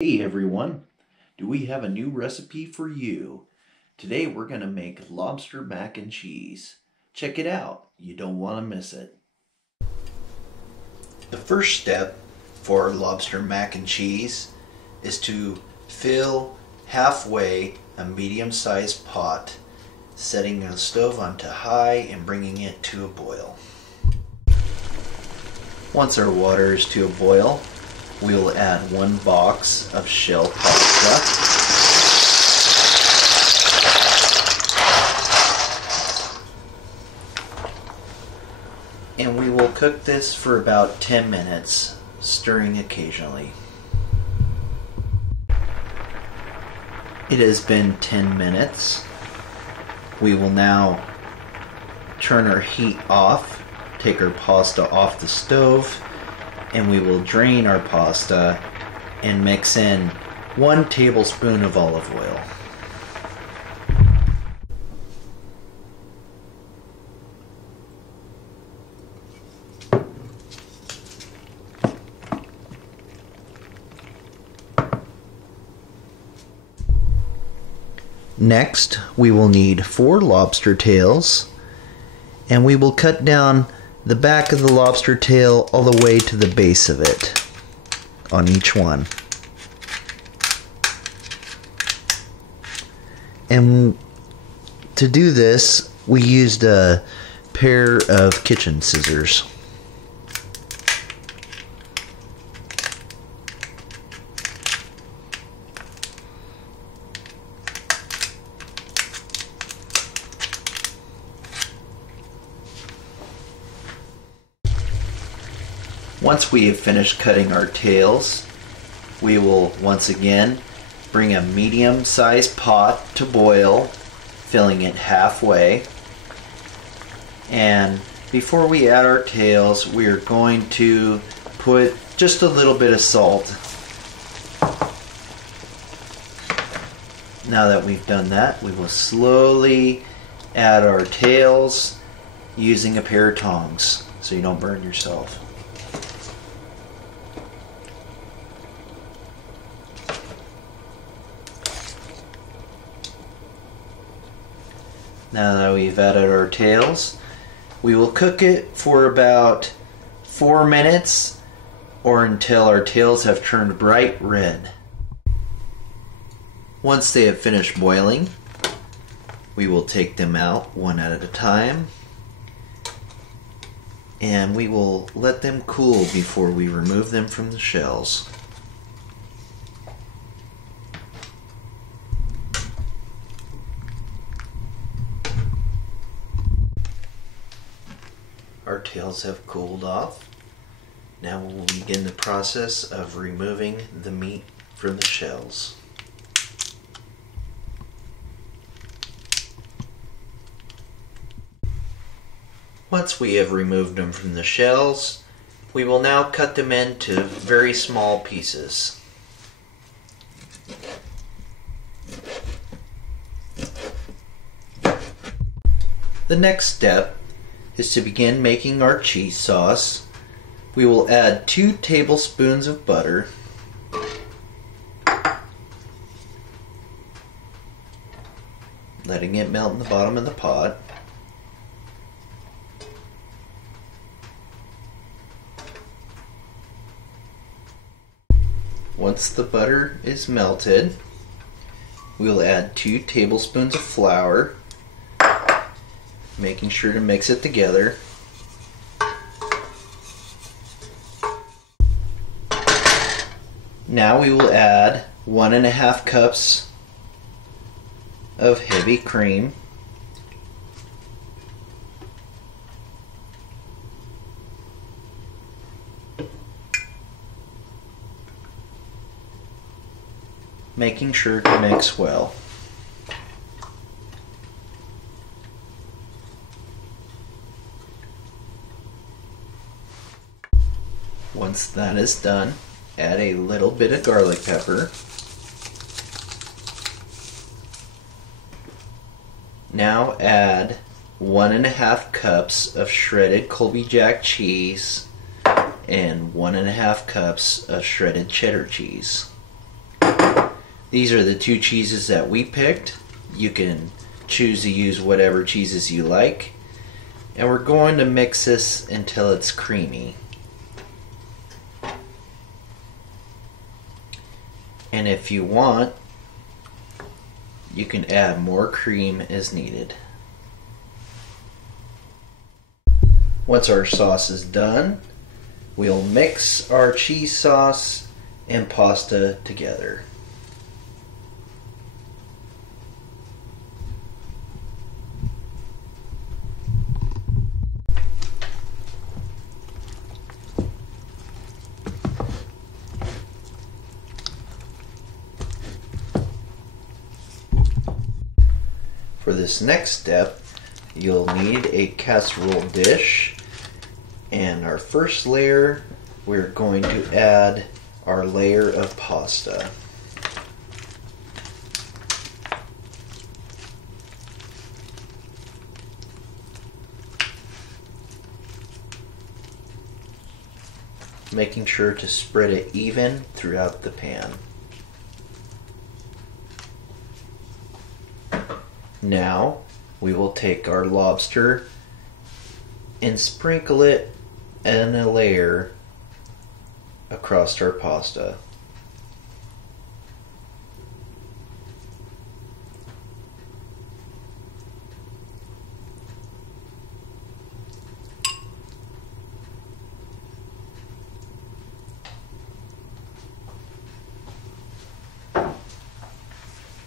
Hey everyone, do we have a new recipe for you? Today we're going to make lobster mac and cheese. Check it out, you don't want to miss it. The first step for lobster mac and cheese is to fill halfway a medium-sized pot, setting the stove onto high and bringing it to a boil. Once our water is to a boil, we will add 1 box of shell pasta. And we will cook this for about 10 minutes, stirring occasionally. It has been 10 minutes. We will now turn our heat off, take our pasta off the stove, and we will drain our pasta and mix in 1 tablespoon of olive oil. Next, we will need 4 lobster tails, and we will cut down the back of the lobster tail all the way to the base of it on each one. And to do this, we used a pair of kitchen scissors. Once we have finished cutting our tails, we will once again bring a medium-sized pot to boil, filling it halfway. And before we add our tails, we are going to put just a little bit of salt. Now that we've done that, we will slowly add our tails using a pair of tongs so you don't burn yourself. Now that we've added our tails, we will cook it for about 4 minutes or until our tails have turned bright red. Once they have finished boiling, we will take them out one at a time, and we will let them cool before we remove them from the shells. Our tails have cooled off. Now we'll begin the process of removing the meat from the shells. Once we have removed them from the shells, we will now cut them into very small pieces. The next step is to begin making our cheese sauce. We will add 2 tablespoons of butter, letting it melt in the bottom of the pot. Once the butter is melted, we will add 2 tablespoons of flour, making sure to mix it together. Now we will add 1.5 cups of heavy cream, making sure to mix well. Once that is done, add a little bit of garlic pepper. Now add 1.5 cups of shredded Colby Jack cheese and 1.5 cups of shredded cheddar cheese. These are the two cheeses that we picked. You can choose to use whatever cheeses you like. And we're going to mix this until it's creamy. And if you want, you can add more cream as needed. Once our sauce is done, we'll mix our cheese sauce and pasta together. For this next step, you'll need a casserole dish, and our first layer, we're going to add our layer of pasta. Making sure to spread it even throughout the pan. Now we will take our lobster and sprinkle it in a layer across our pasta.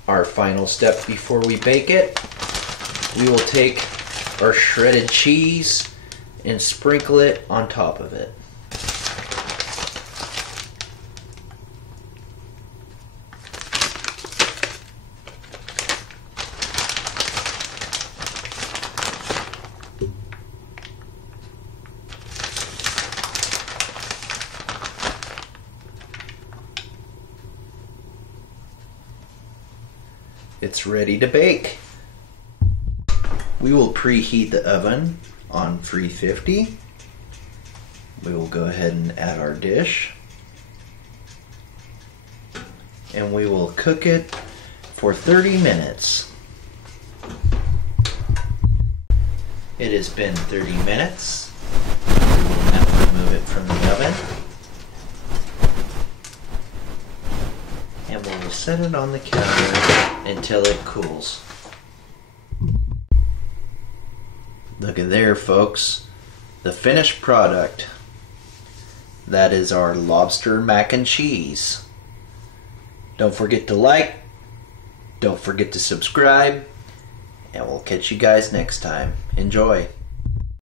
Our final step before we bake it, we will take our shredded cheese and sprinkle it on top of it. It's ready to bake. We will preheat the oven on 350. We will go ahead and add our dish. And we will cook it for 30 minutes. It has been 30 minutes. We will now remove it from the oven. And we'll set it on the counter until it cools. Look at there, folks. The finished product. That is our lobster mac and cheese. Don't forget to like. Don't forget to subscribe. And we'll catch you guys next time. Enjoy.